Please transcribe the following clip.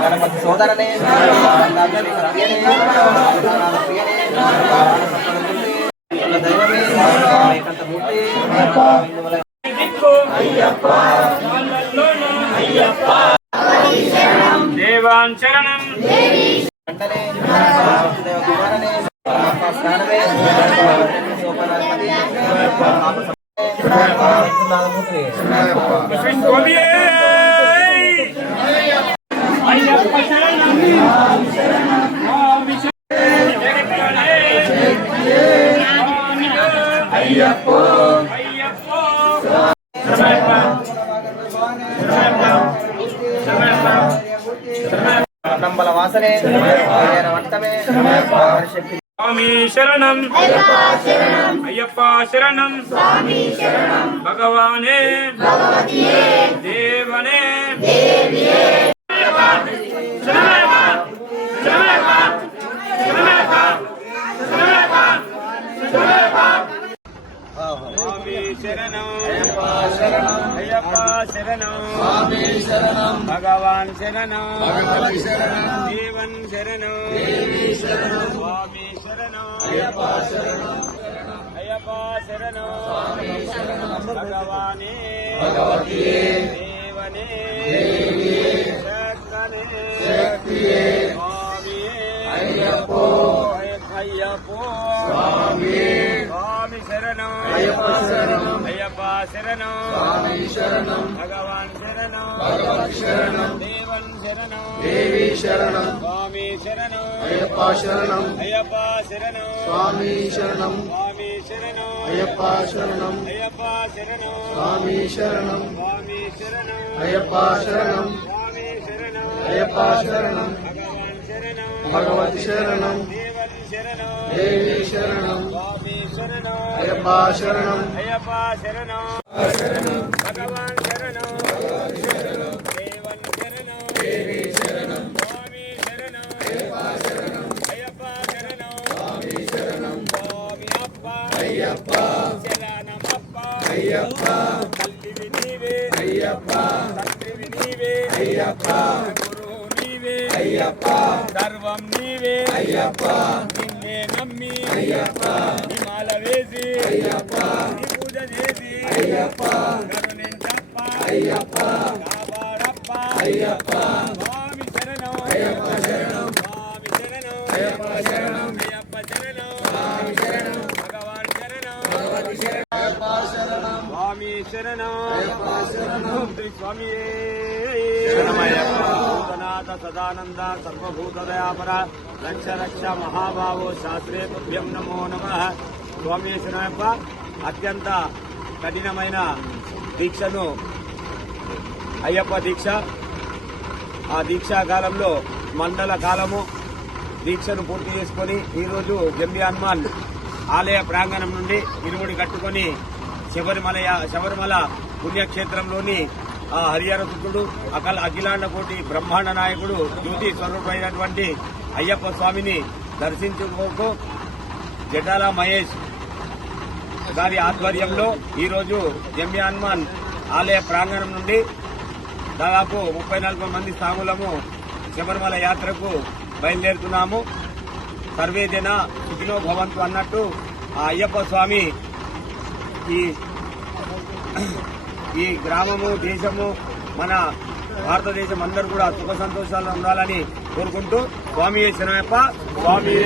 గణపతి సోదరనే దైవమే ఏకంతమూర్తి దేవాన్ శరణం వెంటనే కుమారనే స్నానమే నంబల వాసనే వట్టమే స్వామి శరణం అయ్యప్ప శరణం భగవానే దేవనే స్వామి శరణం అయ్యప్ప శరణం భగవాన్ శరణం దేవన్ శరణం స్వామి శరణం అయ్యప్ప శరణం భగవానే దేవనే శక్తనే స్వామియే అయ్యప్పో స్వామి శరణం అయ్యప్ప శరణం భగవాన్ శరణం దేవన్ శరణం దేవి శరణం స్వామి శరణం అయ్యప్ప శరణం స్వామి శరణం అయ్యప్ప శరణం స్వామి శరణం అయ్యప్ప శరణం భగవతి శరణం దేవి శరణం అయ్యప్ప శరణం భగవాన్ శరణం దేవన్ శరణం దేవి శరణం స్వామి శరణం అయ్యప్ప శరణం స్వామి అప్ప శరణమప్ప తల్లివి నీవే తండ్రివి నీవే గురువు నీవే సర్వం నీవే నిన్నే నమ్మి హిమాల వేసి నీ పూజ చేసి కరుణించప్ప కాపాడప్ప స్వామి శరణం స్వామి శరణం భగవాన్ శరణం స్వామి శరణం స్వామి భూతనాథ సదానంద సర్వభూతదయాపర రక్ష రక్ష మహాభావో శాస్త్రే తుభ్యం నమో నమః. స్వామి శరణప్ప అత్యంత కఠినమైన దీక్షను అయ్యప్ప దీక్ష. ఆ దీక్షా కాలంలో మండల కాలము దీక్షను పూర్తి చేసుకుని ఈరోజు జంబి హనుమాన్ ఆలయ ప్రాంగణం నుండి ఇరుముడి కట్టుకుని శబరిమల పుణ్యక్షేత్రంలోని ఆ హరిహరసుతుడు అఖిలాండ కోటి బ్రహ్మాండ నాయకుడు జ్యోతి స్వరూపమైనటువంటి అయ్యప్ప స్వామిని దర్శించుకోకు జటాల మహేష్ గారి ఆధ్వర్యంలో ఈరోజు జంబి హనుమాన్ ఆలయ ప్రాంగణం నుండి దాదాపు 30-40 మంది సాములము శబరిమల యాత్రకు బయలుదేరుతున్నాము. సర్వేజన సుఖినో భవంతు అన్నట్టు ఆ అయ్యప్ప స్వామి ఈ గ్రామము దేశము మన భారతదేశం అందరూ కూడా సుఖ సంతోషాలు ఉండాలని కోరుకుంటూ స్వామి శరణమయ్యప్ప. స్వామి